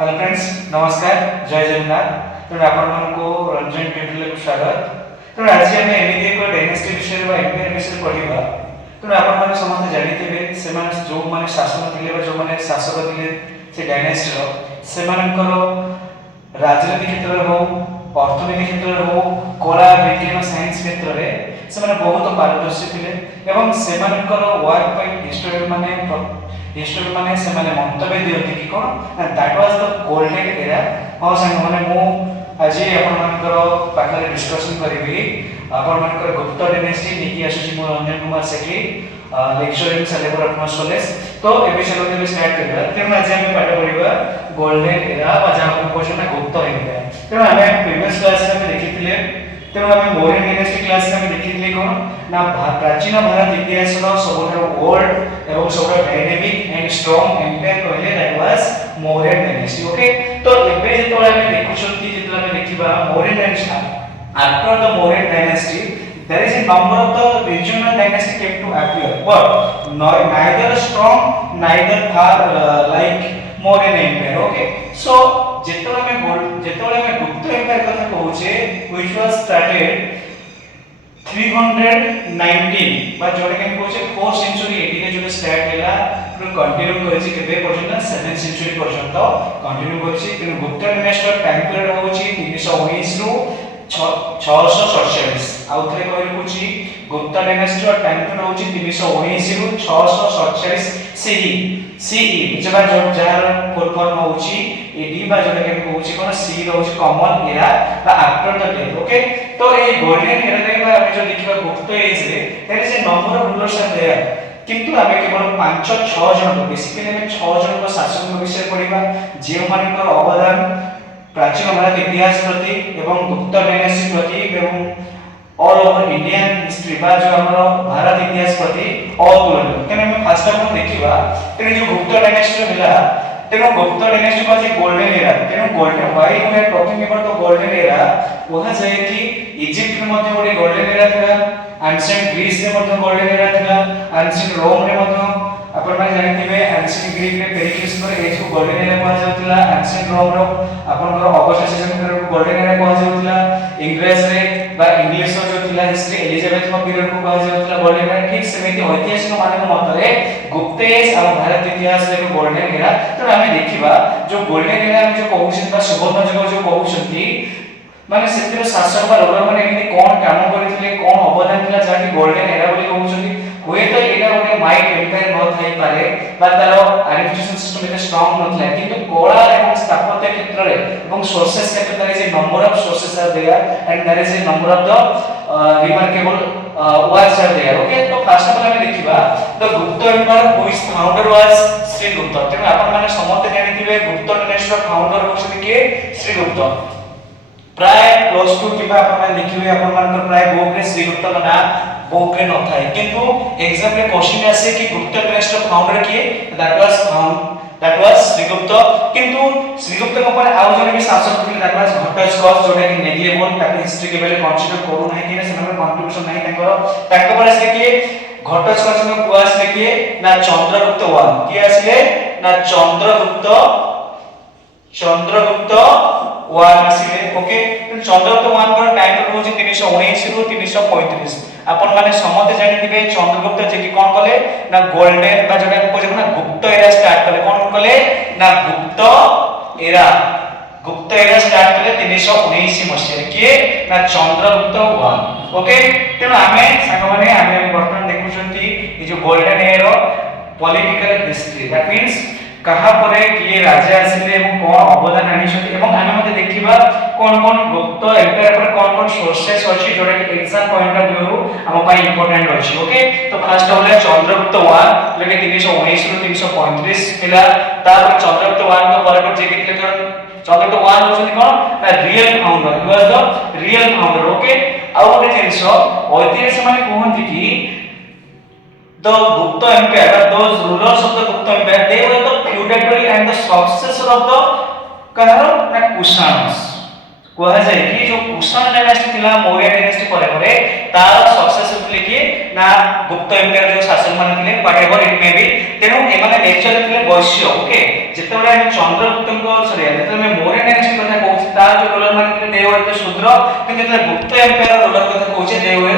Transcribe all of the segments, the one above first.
Hello friends, नमस्कार, जय जगन्नाथ। तेणु आपको रंजन ट्यूटोरियल को स्वागत। तेणु आज आम एमती एक डायनेस्टी विषय एम्पायर विषय पढ़ा। तेणु आप समस्त जानते जो मैंने शासन थे जो मैंने शासक थे से डायनेस्टी से राजनीति क्षेत्र में हो, अर्थनीति क्षेत्र में हो, कला विज्ञान साइंस क्षेत्र में से बहुत पारदर्शी थे एवं से वर्क हिस्टोरी माने से मंतव्य दिखती कि कौन that was the golden era. हाँ सांग मैंने मु आज पाखे डिस्कसन करी आपंकर गुप्त डायनेस्टी नहीं आसूँ मु Ranjan Kumar Sethi lecture in Salepur autonomous college. तो ए विषय स्टार्ट करबा। तेणु आज आम पाठ पढ़ा गोल्डन एरा जहाँ कहते हैं गुप्त एरा। तेणु आम प्रीवियस क्लास में देखी तेणु आम मौर्य डायनेस्टी क्लास में देखी कौन ना प्राचीन भारत इतिहास सब ओल्ड एवं सब डायनेमिक एंड स्ट्रांग एम्पायर कहले that was Maurya dynasty. Okay, तो एबे जेतो आम देखुछंती जेतो आम देखिबा Maurya dynasty after the Maurya dynasty there is a number of the regional dynasty came to appear but neither strong neither are like Mauryan empire. Okay, so जेतोले में गुप्त एम्पायर कथा कहूचे which was started 319 बा जोडे के कहूचे 4th century AD के जो start हैला पुरो कंटिन्यू करछि केबे पर्यंत 7th century पर्यंत कंटिन्यू करछि। कि गुप्त डायनेस्टी टाइम पीरियड होछि 319 रु 647। आउ थरे कहले कुछि गुप्त डायनेस्टी और टाइम पीरियड होछि 319 रु 647 सीई जबा जो जार फुल फॉर्म होछि एडी बा जोडे के कहूछि कोन सी होछि कॉमन एरा बा आफ्टर द डेथ। ओके, तो ए गोल्डन एरा रे बा हम जो देखिबा गुप्त एज रे there is a number of rulers are there किंतु आमे केवल 5-6 जन बेसिकली हम 6 जन को शासक विषय पढिबा जे मानकर अवदान प्राचीन भारत इतिहास प्रति एवं गुप्त डायनेस्टी प्रति एवं ऑल ओवर इंडियन हिस्ट्री बा जो हमरो भारत इतिहास प्रति अतुलनीय। केने हम फास्ट ऑफ देखिबा तेने जो गुप्त डायनेस्टी होला तेनो गुप्त डायनेस्टी का जे गोल्डन एरा तेनो golden why we are talking about the golden era वहा जाय कि इजिप्ट में मध्ये गोटे गोल्डन एरा थिला, एंशिएंट ग्रीस रे मध्ये गोल्डन एरा थिला, एंशिएंट रोम रे मध्ये अपन माने जानथिबे एंशिएंट ग्रीक रे पेरिक्लिस पर एज को गोल्डन एरा कहा जाउतिला, एंशिएंट रोम रो अपन ऑगस्ट सीजन पर गोल्डन एरा कहा जाउतिला, इंग्लिश रे बा इंग्लिश रो जो थिला हिस्ट्री एलिजाबेथ को पीरियड को कहा जाउतिला गोल्डन एरा। ठीक सेमिति ऐतिहासिक मानक मतरे गुप्त एज और भारत इतिहास रे गोल्डन एरा। तो हमें देखिबा जो गोल्डन एरा हम जो कहउछन बा सुवर्ण युग जो कहउछंती माने सेतिर शासक बा रूलर माने एमि कोन काम करिथिले कोन अवदान थिला जाकी गोल्डन एरा बोली कहउछंती। होय तो एटा गोटे माइट एम्पायर न थाई पारे बा तारो एडमिनिस्ट्रेशन सिस्टम एते स्ट्रांग नथला किंतु कला एवं स्थापत्य क्षेत्र रे एवं सोर्सेस क्षेत्र रे जे number of sources are there and there is a number of the remarkable works are there. Okay, तो फर्स्ट ऑफ ऑल हम देखिबा the Gupta empire who is founder was Srigupta. तेनु आपण माने समस्त जानिथिबे गुप्त डायनेस्टी रो फाउंडर होछन के श्रीगुप्त। प्राय क्लोज टू किबा आपण माने देखिबे आपण मानकर प्राय बुक रे श्रीगुप्त का नाम बुक रे न थाए किंतु एग्जाम रे क्वेश्चन आसे कि गुप्त डायनेस्टी रो फाउंडर किए दैट वाज श्रीगुप्त। किंतु श्रीगुप्त को पर आउ जने भी शासक थे दैट वाज घटोत्कच जोटा कि नेग्लेबल ताके हिस्ट्री के बेले कंसीडर करू नाही कि सेना कंट्रीब्यूशन नाही ताको पर आसे कि घटोत्कच को कुआस लेके ना चंद्रगुप्त वन कि आसे ना चंद्रगुप्त वन आसीले। ओके, चंद्रगुप्त वन पर टाइम रहउछि 319 रु 335। आपण माने समते जानिथिबे चंद्रगुप्त जे कि कोन कले ना गोल्डन बा जटा को जे ना गुप्त एरा स्टार्ट कले कोन कले ना गुप्त एरा स्टार्ट कले 319 मसिया के ना चंद्रगुप्त वन। ओके, तेनो आमे संग माने आमे वर्तमान देखुछंती ए जो golden era political history that means कहा परे किए राजा आसिले एवं कोन अवदान आनिछथि एवं आमे मते देखिबा कोन गुप्त एम्पायर पर कोन सोर्सेस अछि जोडा कि एग्जाम पॉइंट ऑफ व्यू हम पई इंपोर्टेंट अछि। ओके, तो फर्स्ट होले चंद्रगुप्त वन लगे 319 रु 335 मिला। तापर चंद्रगुप्त वन को पर जे कि चंद्रगुप्त वन होछन कोन ना real founder he was the real founder. Okay, आ ओटे जिंसो ऐतिहासिक माने कहंती कि the Gupta empire those rulers of the Gupta empire they were the feudatory and the successor of the kaharo na Kushanas. कुहा जाए कि जो कुषाण डायनेस्टी थिला मौर्य डायनेस्टी परे तार सक्सेसर थिले कि ना गुप्त एम्पायर जो शासक मान थिले व्हाटएवर इट मे बी तेनु एमाने नेचर थिले वैश्य ओके जेतेबेले हम चंद्रगुप्त को सॉरी जेतेबेले मौर्य डायनेस्टी कथा कहू तार जो रूलर मान थिले दे वर शूद्र कि जेतेबेले गुप्त एम्पायर रूलर कथा कहू दे वर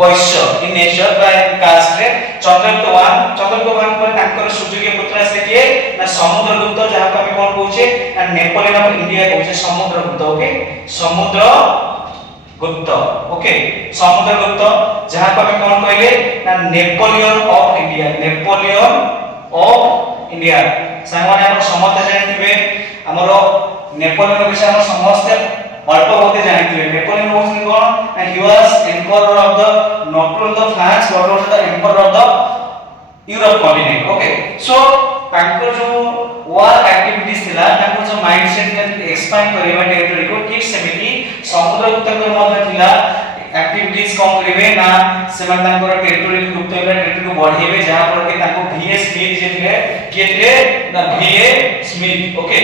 वैश्य इन नेचर बाय कास्ट रे चंद्रगुप्त 1 पर तांकर सुजोग्य पुत्र आसे किए ना समुद्रगुप्त जहा को हम कोन कहू ना नेपोलियन ऑफ इंडिया कहू समुद्रगुप्त ओके समुद्रगुप्त ओके समुद्रगुप्त जहा को हम कोन कहले ना नेपोलियन ऑफ इंडिया सामान्य हम समस्त जानथिबे हमरो नेपोलियन विषय हम समस्त अल्प बहुत जानथिबे नेपोलियन वाज कोन and he was emperor of the not only the France but also the emperor of the Europe continent okay so तांको जो वार एक्टिविटीज थिला तांको जो माइंडसेट के एक्सपांड करबा टेरिटरी को ठीक सेमिति समुद्रगुप्त को मध्य थिला एक्टिविटीज कम करिवे ना सेमान तांकर टेरिटरी को गुप्त टेरिटरी को बढ़ेबे जहां पर के तांको वीए स्मिथ जे थिले के थिले ना वीए स्मिथ ओके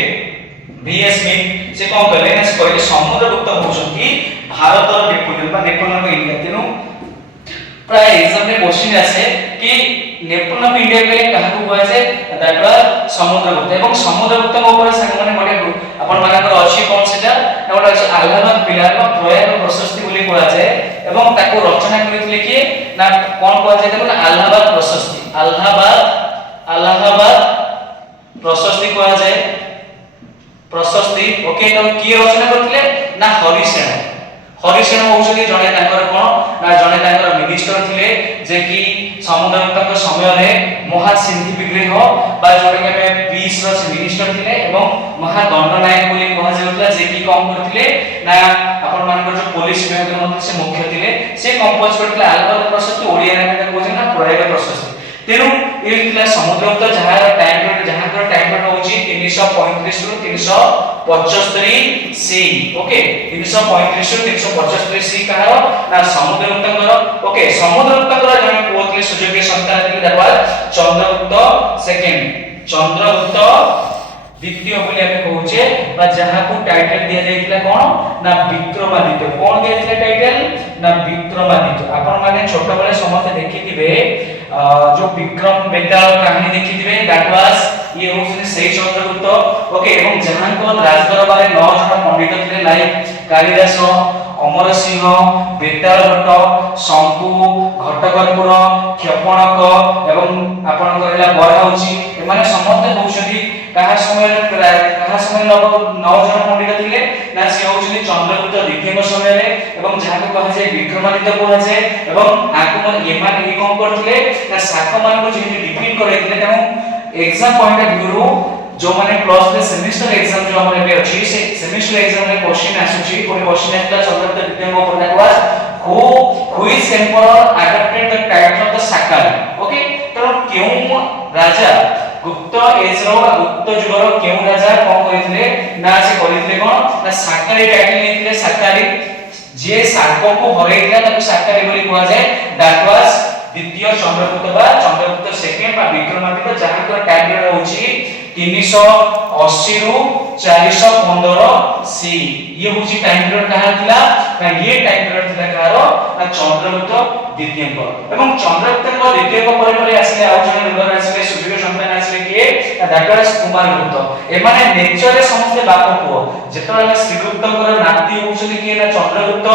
वीए स्मिथ से कौन करले ना कहले समुद्रगुप्त होछंती भारत और नेपोलियन को इंडिया तेनु प्राय एग्जाम में क्वेश्चन आसे कि नेपोलियन ऑफ इंडिया के कहा को हुआ जे दैट वाज समुद्रगुप्त एवं समुद्रगुप्त को ऊपर संग माने बडे अपन मानकर अछि कोन सेटा नोटा अछि अलाहाबाद पिलार का प्रयाग प्रशस्ति बोली कहला जाय एवं ताको रचना करितले कि ना कोन कहला जाय देखो ना अलाहाबाद प्रशस्ति कहला जाय प्रशस्ति ओके तो की रचना करथिले ना हरिसेन होउछथि जने तांकर कोन ना जने तांकर मिनिस्टर थिले जे कि समुद्रगुप्त के समय रे महासिंधि विग्रह बा जोडे के 20 रो मिनिस्टर थिले एवं महादंड नायक बोली कहा जाउतला जे कि काम करथिले ना अपन मानकर जो पुलिस विभाग मध्ये से मुख्य थिले से कंपोज करथिले अलाहाबाद प्रशस्ति ओडिया रे के कोजन ना प्रयाग प्रशस्ति तेनु ए थिला समुद्रगुप्त जहार टाइम होची 335 रु 375 सी ओके 335 रु 375 सी कहारो ना समुद्रगुप्तकर ओके समुद्रगुप्तकर जने पुओतले सुजोग्य संतान थिले that was Chandragupta second Chandragupta द्वितीय बोली हमें कहूचे बा जहां को टाइटल दिया जाइतला कोन ना विक्रमादित्य कोन दिया जाइतला टाइटल ना विक्रमादित्य आपण माने छोट बेले समस्त देखिथिबे जो विक्रम बेताल कहानी देखिथिबे दैट वाज ये होसने सही चंद्रगुप्त ओके एवं जहां को राजदरबार 9 जन पंडित थिले लाइक कालिदास अमर सिंह बेताल भट्ट शंकु घटकरपुर क्षपणक एवं आपण कहला बरा होची माने समस्त होउछथि कहा समय लगभग 9 जन पंडित थिले ना से होउछथि चंद्रगुप्त द्वितीय समय रे एवं जहां को कहा जाय विक्रमादित्य कहा जाय एवं आगमन एमान ए कोन करथिले ना शाक मान को जे डिफीट करैथिले तेनु एग्जाम पॉइंट ऑफ व्यू रो जो माने प्लस 3 सेमेस्टर एग्जाम जो हमरे पे अछि से सेमेस्टर एग्जाम में क्वेश्चन आसुची कोन क्वेश्चन आतला चंद्रगुप्त द्वितीय को that was who is emperor adopted the title of the Sakari okay तो केउ राजा गुप्त एज रो गुप्त जुग रो केउ राजा कोन करितले ना से करितले कोन ना साकारी टाइटल नेतले साकारी जे साको को हरैला ताको साकारी बोली कहआ जाय दैट वाज द्वितीय चंद्रगुप्त बा चंद्रगुप्त सेकंड बा विक्रमादित्य जहां को टाइटल होची 380 रु 415 सी ये होची टाइम पीरियड कहा थिला ना ये टाइम पीरियड थिला कारो ना चंद्रगुप्त द्वितीय को एवं चंद्रगुप्त को द्वितीय को परे आसीले आउ जने रूलर आसीले सुजोग्य संतान आसीले किए दैट वाज कुमारगुप्त ए माने नेचर रे समस्त बाप पुओ जेतले श्रीगुप्त को नाती होउछथि किए ना चंद्रगुप्त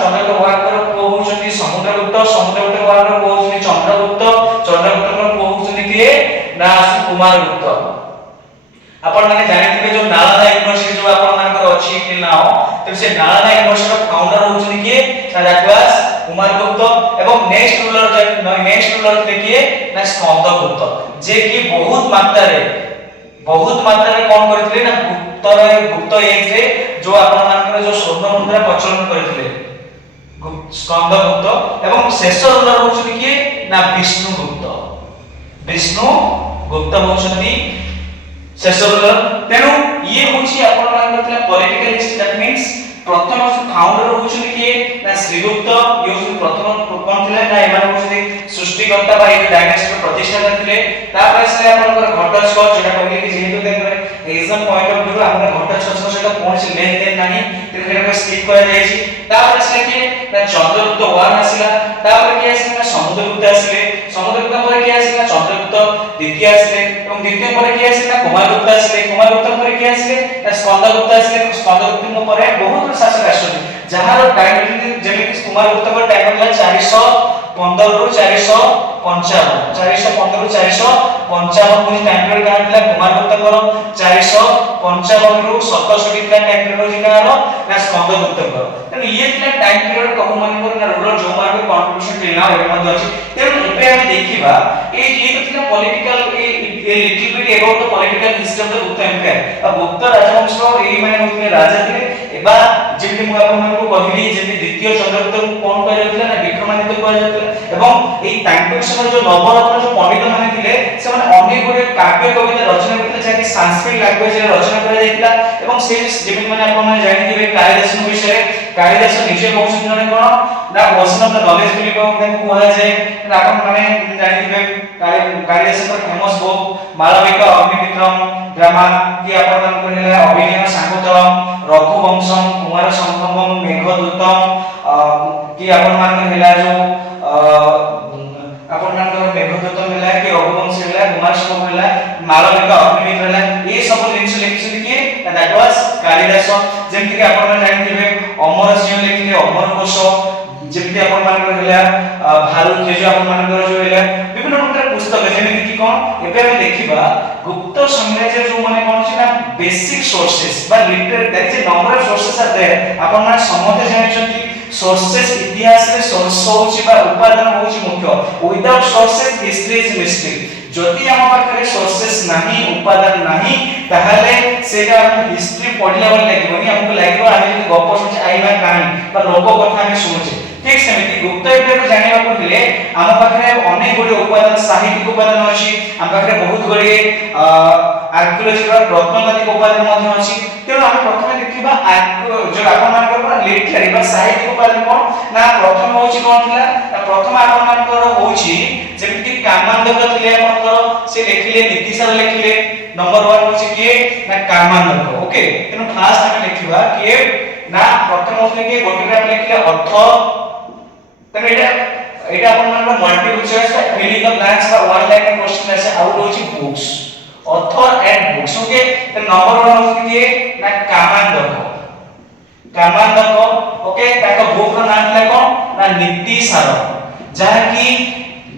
चंद्रगुप्त को पुओ होउछथि समुद्रगुप्त को पुओ होउछथि चंद्रगुप्त को पुओ होउछथि किए ना कुमारगुप्त आपण माने जानिथिबे जो नालंदा यूनिवर्सिटी जो आपण मानकर अछि कि नाओ तो से नालंदा यूनिवर्सिटी का फाउंडर होउछथि किए दैट वाज कुमारगुप्त एवं नेक्स्ट रूलर देखिए ना स्कंदगुप्त जे कि बहुत मात्रा रे कोन करथिले ना गुप्त एज रे जो आपण मानकर जो स्वर्ण मुद्रा प्रचलन करथिले स्कंदगुप्त एवं शेष रूलर होउछथि किए ना विष्णुगुप्त होउछथि शेष रूलर तेनु ये होछि आपण मानकर पॉलिटिकल हिस्ट्री दैट मींस प्रथम फाउंडर होउछथि किए ना श्रीगुप्त ये होछि प्रथम कोन थिले ना एमान होउछथि सृष्टिकर्ता बा एक डायनेस्टी प्रतिष्ठाता थिले तापर से आपनकर घटस्क जेटा कहले कि जेहेतु देखबे एग्जाम पॉइंट ऑफ व्यू हमरा घंटा छछ सहित कोनसी लेन देन नाही तेरे फेर स्किप कर जाय छी तापर असले कि ना चंद्रगुप्त 1 आसिला तापर कि आसिला समुद्रगुप्त आसिले समुद्रगुप्त पर कि आसिला चंद्रगुप्त द्वितीय आसिले एवं द्वितीय पर कि आसिला कुमारगुप्त आसिले कुमारगुप्त पर कि आसिले स्कंदगुप्त आसिले स्कंदगुप्त पर बहुत शासक आछन जहार टाइम जेमिति कुमारगुप्त पर टाइम होला 415 रु 455 415 रु 455 मुनि टाइम पीरियड का हला कुमारगुप्त पर 455 रु 67 का टाइम पीरियड होजी कार ना स्कंदगुप्त पर तने ये थिला टाइम पीरियड कहू माने पर ना रूलर जो मार्क कंट्रीब्यूशन थिला ए मध्ये अछि तेनु एबे हम देखिबा ये तो थिला political a little bit about the political history of the Gupta empire अब गुप्त राजवंश एई माने होथिले राजा थिले एबा जेमि मु आपन मानको कहिली जेमि द्वितीय चंद्रगुप्त को कोन कहै जातला ना विक्रमादित्य कहै जातला एवं एई तांकर समय जो नवरत्न जो पंडित माने थिले से माने अनेक गुडे काव्य कविता रचना करथिले जाकि संस्कृत लैंग्वेज रे रचना करा जायतिला एवं से जेमि माने आपन माने जानि दिबे कालिदास विषय कालिदास निजे कहउछन जने कोन ना वर्षन ऑफ द नॉलेज बिली को ताको कहै जाय आपन माने जानि दिबे कालिदास पर famous book Malvika Agnimitram drama कि आपन मान कहले अभिनय शाकुंतलम रघुवंशम कुमार संगमम मेघदूतम कि आपन मान कहला जो आपन मान कहले मेघदूतम होला कि रघुवंश होला कुमार संगम होला मालविका अग्निमित्र होला ये सब जिंस लिखिसन कि दैट वाज कालिदास जेमति कि आपन मान जानि दिबे अमर सिंह लिखिले अमर कोश जेमति आपन मान कहला भालु तेज आपन मान कर जो होला विभिन्न प्रकार पुस्तक जेमति कि कोन एबे हम देखिबा गुप्त साम्राज्य जो माने कोन छी ना बेसिक सोर्सेस बा literary that is number of sources are there आपन मान समते जानिछथि सोर्सेस इतिहास रे सोर्स होची बा उपादान होची मुख्य without sources history is mistake जति हम पाखरे सोर्सेस नाही उपादान नाही ताहाले सेटा हम हिस्ट्री पढिला वाला लागबनी हमको लागबो आमे गप सुनछि आइबा कहानी बा लोक कथा हम सुनछि ठीक सेमिति गुप्त एम्पायर को जानिबा पड़िले हम पाखरे अनेक गुडी उपादान साहित्यिक उपादान अछि हम पाखरे बहुत गुडी आर्कियोलॉजिकल प्रत्नतात्विक उपादान मध्ये अछि तेनो हम प्रथमे देखिबा जो आपन मान करबा लिटरेरी बा साहित्यिक उपादान कोन ना प्रथम होछि कोन थिला ना प्रथम आपन मान कर होछि जेमिति कामांदक थिले आपन कर से लिखिले नीतिशार लिखिले नंबर 1 होछि के ना कामांदक ओके तेनो फास्ट हम लिखिबा के ना प्रथम होछि के गोटे हम लिखिले अर्थ तने एटा अपन मन मल्टीपल चॉइस का फिलिंग द ब्लैंक्स का वन लाइन क्वेश्चन ऐसे आउट होची books author and books okay तो नंबर 1 होची दिए ना कामांदक ओके ताको बुक रो नाम ले कोन ना नीति सार जहा की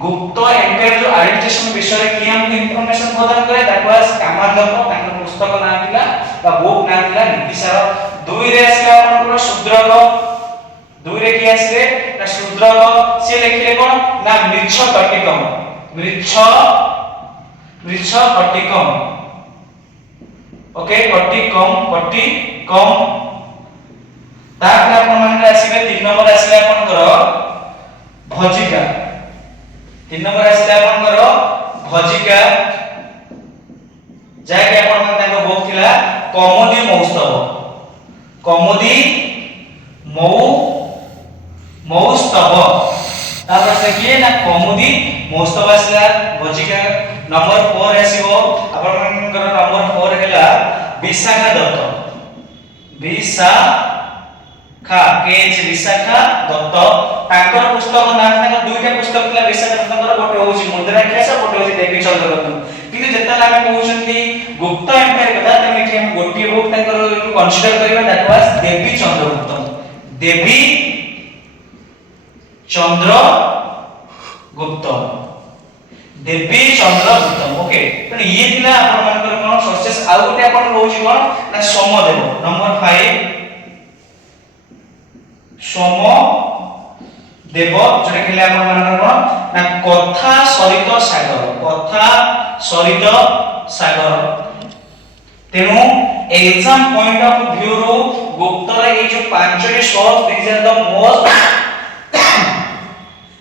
गुप्त एम्पायर जो एडमिनिस्ट्रेशन विषय की हम इंफॉर्मेशन प्रदान करे दैट वाज कामांदक ताको पुस्तक नाम थिला बा बुक नाम थिला नीति सार दुई रे आसला अपन को शूद्रक दुई रे की आसले ना शूद्रक से लिखले कोन ना मृच्छ कटिकम मृच्छ कटिकम ओके कटिकम तापर अपन मन आसीबे 3 नंबर आसले अपन करो भजिका 3 नंबर आसले अपन करो भजिका जाके अपन मन ताको बुक थिला कौमुदी मौस्तव तापर से किए ना कौमुदी मौस्तव आसला भजिका नंबर 4 आसीबो अपन मन कर नंबर 4 हैला विशाखा दत्त विशाखा दत्त ताकर पुस्तक नाम ताकर दुईटा पुस्तक थिला विशाखा दत्तर गोटे होची मुद्राख्यास गोटे होची देवी चंद्रगुप्त किंतु जेतला हम कहउछंती गुप्त एम्पायर कथा तमे कि हम गोटे बुक ताकर कंसीडर करबा that was Devi Chandragupta okay तो ये थिला अपन मानकर कोन सोर्सेस आ गोटे अपन होची कोन ना सोमदेव नंबर 5 सोमदेव जोटे खेले अपन मानकर कोन ना कथा सरित सागर तेनु एग्जाम पॉइंट ऑफ व्यू रो गुप्तर ए जो पांचटी source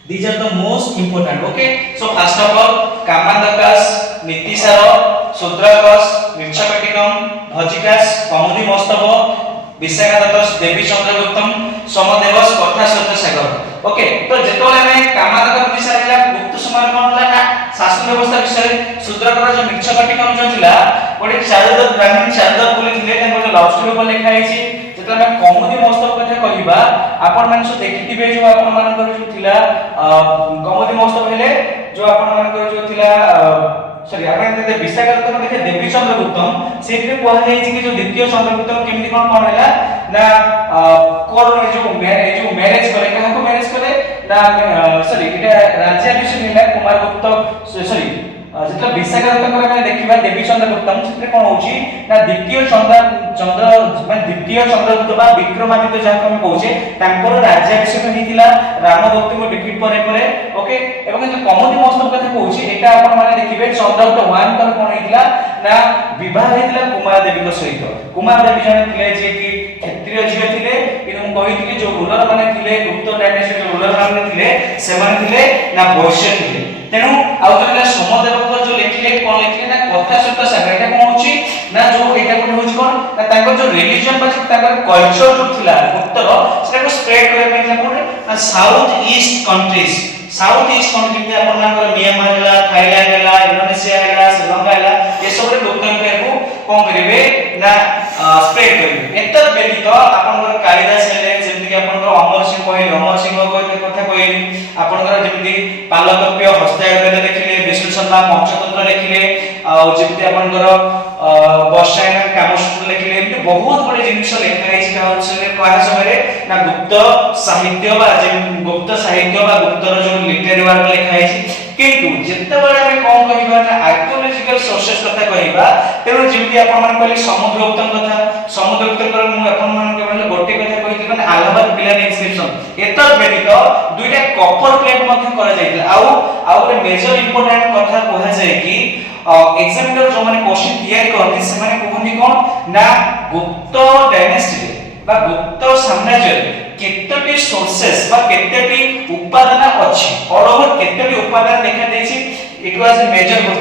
these are the most important okay so first of all Kamandaka's Nitisara Shudraka's Mrichchhakatikam भजिकास कौमुदी मौस्तव विशाखा दत्त देवी चंद्रगुप्तम सोमदेवस कथा सत्य सागर ओके तो जेतोले में कामांदक नीतिसार हिला गुप्त समय कोन हला ना शासन व्यवस्था विषय शूद्रकर जो मृच्छकटिकम जो थिला गोटे चारुदत्त ब्राह्मण लव स्टोरी पर लिखा है जेतले हम कौमुदी महोत्सव कथा कहिबा आपण माने सो देखिथिबे जो आपण मानकर जो थिला कौमुदी महोत्सव हेले जो आपण मानकर जो थिला सॉरी आपण जे विशाखादत्त देखे देवी चंद्रगुप्तम सेथे कोहा जाय कि जो द्वितीय चंद्रगुप्तम केमति कोन हैला ना कोन जो मैरिज करे कहा को मैरिज करे ना सॉरी एटा राज्याभिषेक हैला कुमारगुप्त सॉरी जेतला विशाखादत्त करे देखिबा देवी चंद्रगुप्तम सेथे कोन होची ना द्वितीय चंद्र माने द्वितीय चंद्रगुप्त बा विक्रमादित्य जाको हम कहूचे तांकर राज्याभिषेक हेतिला रामभक्त को डिफीट परे परे ओके एवं जो कौमुदी महोत्सव कथा कहूची एटा आपण माने देखिबे चंद्रगुप्त 1 कर कोन हेतिला ना विवाह हेतिला कुमार देवी को सहित कुमार देवी जने थिले जे कि क्षत्रिय झियो थिले किनु हम कहिथिले जो रूलर माने थिले गुप्त डायनेस्टी जो रूलर माने थिले से माने थिले ना वैश्य थिले तेनु आउ जने सोमदेव जो लिखिले कोन लिखिले ना कथा सत्य सागर एटा कोन होची ना जो एटा कोन होची कोन ना तांकर जो रिलीजन बा तांकर कल्चर जो थिला उत्तर सेटा को स्प्रेड करे पे कोन ना साउथ ईस्ट कंट्रीज में अपन मानकर म्यांमार हला थाईलैंड हला इंडोनेशिया हला श्रीलंका हला ये सब रे लोक को कोन करिवे ना स्प्रेड करिवे एतर व्यतीत अपन कालिदास हेले जेमति कि अपन अमर सिंह को कथा कहली अपन जेमति पालकप्य हस्ताक्षर देखिले विष्णु शर्मा पंचतंत्र देखिले आ जेमति अपन वर्षायन कामसूत्र लिखिले एमति बहुत बड़े जिनिस लिखा है कहा समय ना गुप्त साहित्य बा गुप्तर जो लिटरेरी वर्क लिखा है किंतु जेतेबेले हम कोन कहिबा ना आर्कियोलॉजिकल सोर्सेस कथा कहिबा तेनो जेमति आपण मन कहले समुद्रगुप्त कर मु आपण मन केवल गोटे कथा कहिति माने अलाहाबाद पिलार इंस्क्रिप्शन एतर व्यतीत दुईटा कॉपर प्लेट मध्ये करा जाइतला आउ रे मेजर इंपोर्टेंट कथा कहा जाय कि एग्जामिनर जो माने क्वेश्चन तैयार करथि से माने कहथि कोन ना गुप्त डायनेस्टी बा गुप्त साम्राज्य केतटी सोर्सेस बा केतटी उपादान अछि ऑल ओवर केतटी उपादान देखा देछि it was a major group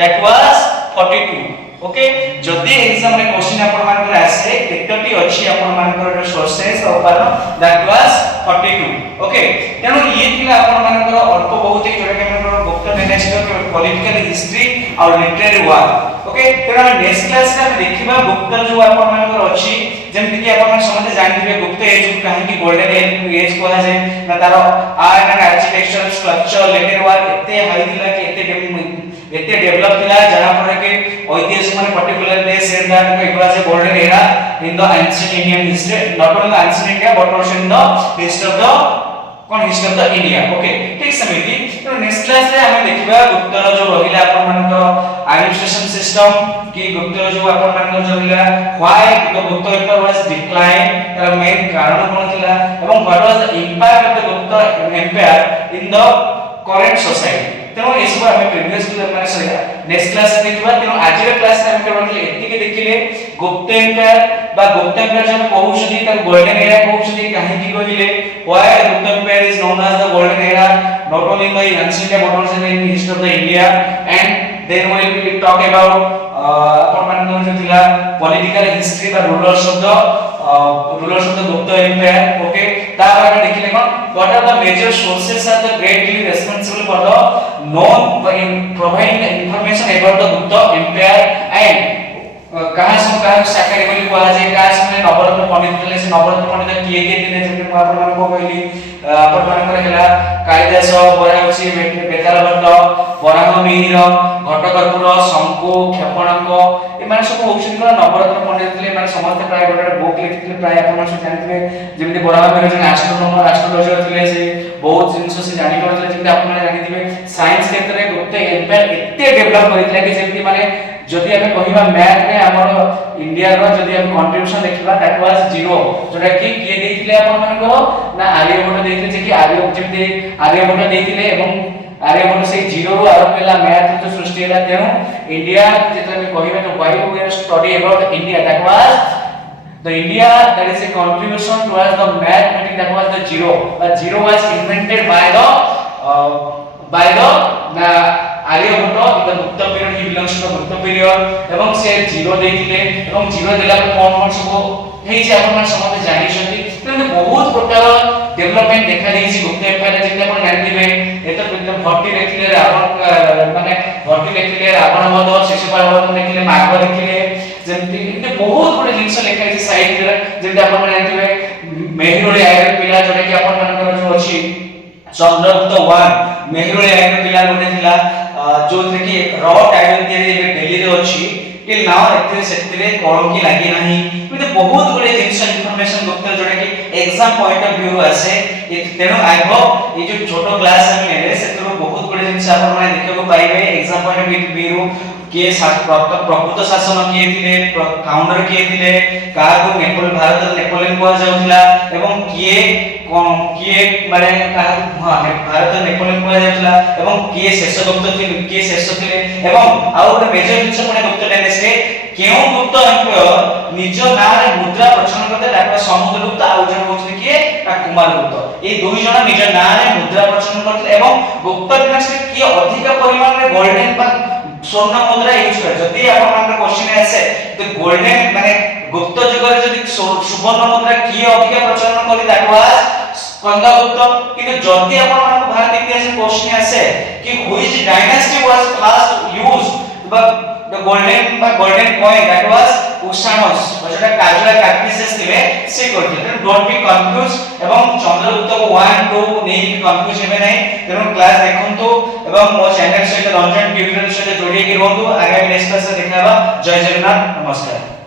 that was 42 okay जदी एग्जाम रे क्वेश्चन आपण मानकर आसे केतटी अछि आपण मानकर सोर्सेस उपादान दैट वाज 42 ओके तेनो ये थिला आपण मानकर अल्प बहुत ही जोडा के गुप्त डायनेस्टी पॉलिटिकल हिस्ट्री और लिटरेरी वर्क ओके तेनो नेक्स्ट क्लास रे हम देखिबा गुप्त जो आपण मानकर अछि जेमति कि आपण समझे जानथिबे गुप्त एज को काहे कि गोल्डन एज को है ना तारो art and architecture sculpture literary work एते हाई थिला कि एते डेवलप थिला जहां पर के ऐतिहासिक माने particular day said that it was a golden era in the ancient Indian history not only ancient India but also in the history of the India okay ठीक समिति तो नेक्स्ट क्लास रे हम देखिबा गुप्तर जो रहिला आपण मानकर एडमिनिस्ट्रेशन सिस्टम कि गुप्तर जो आपण मानकर जो रहिला why the Gupta empire was decline तर मेन कारण कोन थिला एवं what was the impact of the Gupta empire in the current society तेनो एसबो हम प्रीवियस माने सरी नेक्स्ट क्लास रे देखिबा तेनो आज रे क्लास रे हम केवल एति के देखिले गुप्त एम्पायर जन कहउछथि त गोल्डन एरा कहउछथि काहे कि कहिले why Gupta empire is known as the golden era not only in the ancient but also in the history of the India and then we will talk about अपन मान जो थिला पॉलिटिकल हिस्ट्री बा rulers of the Gupta empire okay तार हम देखिले कोन what are the major sources are the greatly responsible for the known by providing the information about the Gupta empire and कहा साकारी बोली कहा जाय कहा समय नवरत्न पंडित ଥିଲେ से नवरत्न पंडित किए के दिने जेते आपण मान को कहली आपण मान करे हला कालिदास बराउसी बेताल भट्ट बराह मिहिर घटकर्पूर शंकु क्षेपणांक ए माने सब होउछन को नवरत्न पंडित ଥିଲେ माने समस्त प्राय गोटे बुक लिखिଥିଲେ प्राय आपण सब जानथिबे जेमति बराह मिहिर जन एस्ट्रोनॉमर एस्ट्रोलॉजर ଥିଲେ से बहुत जिंस से जानि करथले जेमति आपण माने जानिथिबे साइंस क्षेत्र रे गुप्त एम्पायर एते डेवलप करितले कि जेमति माने जदि हमें कहिबा मैथ रे हमर इंडिया रो जदि हम कंट्रीब्यूशन देखिबा दैट वाज 0 जोटा कि किए देथिले आपण मन को ना आर्यभट्ट देथिले जे कि आर्य जेमति आर्यभट्ट देथिले एवं आर्यभट्ट से 0 रो आरंभ होला मैथ जो सृष्टि होला तेनु इंडिया जेता हम कहिबा तो why we are study about India that was the India that is a contribution towards the mathematics that was the 0 but 0 was invented by the Aryabhatta in the Gupta period he belongs to the Gupta period एवं से 0 देथिले एवं 0 देला पर कोन सब हेइ जे आपण समझ जानि छथि त बहुत प्रकार डेवलपमेंट देखा देछि गुप्त एम्पायर जेते आपण जानिबे एत एकदम 40 देखिले रावण माने 40 देखिले रावण वध शिशुपाल वध देखिले माघ देखिले ଯେମିତି ଏମିତି ବହୁତ ଗୁଡେ ଜିନିଷ ଲେଖା ହେଇଛି ସାଇଡରେ, ଯେମିତି ଆପଣ ମାନେ ଜାଣିଥିବେ ମେହେରୁଳି ଆୟର ପିଲା, ଯୋଉଟା କି ଆପଣ ମାନଙ୍କର ଯୋଉ ଅଛି ଚନ୍ଦ୍ରଗୁପ୍ତ 1 ମେହେରୁଳି ଆୟର ପିଲା ଗୋଟେ ଥିଲା, ଯୋଉଥିରେ କି ର ଟାଇଟଲ ତିଆରି ଏବେ ଦିଲ୍ଲୀରେ ଅଛି, टिल नाउ एथे सेतिरे कलंकी लागि नाही, एते बहुत गुडे जिंस इन्फॉर्मेशन गुप्त जोडा कि एग्जाम पॉइंट ऑफ व्यू आसे। तेनो आई होप ये जो छोटो क्लास हम नेले सेतरो बहुत गुडे जिंस आपण माने देखिबो पाइबे एग्जाम पॉइंट ऑफ व्यू के प्रकृत शासन किए थिले, फाउंडर किए थिले, का को नेपाल भारत नेपोलियन को जाउथिला एवं किए माने का हां भारत नेपोलियन को जाउथिला एवं किए शेषगुप्त थिले, किए शेष थिले एवं आउ गोटे मेजर जिंस माने गुप्त डायनेस्टी केउ गुप्त एम्पायर निज नारे मुद्रा प्रचलन करते डाक्टर समुद्रगुप्त आउ जन होछि किए ता कुमारगुप्त, ए दुई जन निज नारे मुद्रा प्रचलन करते एवं गुप्त डायनेस्टी की अधिक परिमाण रे गोल्डन बा स्वर्ण मुद्रा यूज करे। जदि आपण मानकर क्वेश्चन आसे तो गोल्डन माने गुप्त युग रे जदि सुवर्ण मुद्रा की अधिक प्रचलन करी दैट वाज स्कंदगुप्त, किंतु जदि आपण मानकर भारत इतिहास क्वेश्चन आसे कि which dynasty was first used the golden coin that was Kushamos, যেটা কাজলা কার্টিসেস ଥିଲେ সে করতে। ডোন্ট বি কনফিউজ এবং চন্দ্রগুপ্ত को 1 2 নেই কনফিউজ হবে নাই। তেমন ক্লাস দেখন্তু এবং মো চ্যানেল সহিত রঞ্জন টিউটোরিয়াল সহিত जोड़ी के रहନ୍ତୁ। आगामी नेक्स्ट क्लास रे देखा जय जगन्नाथ, नमस्कार।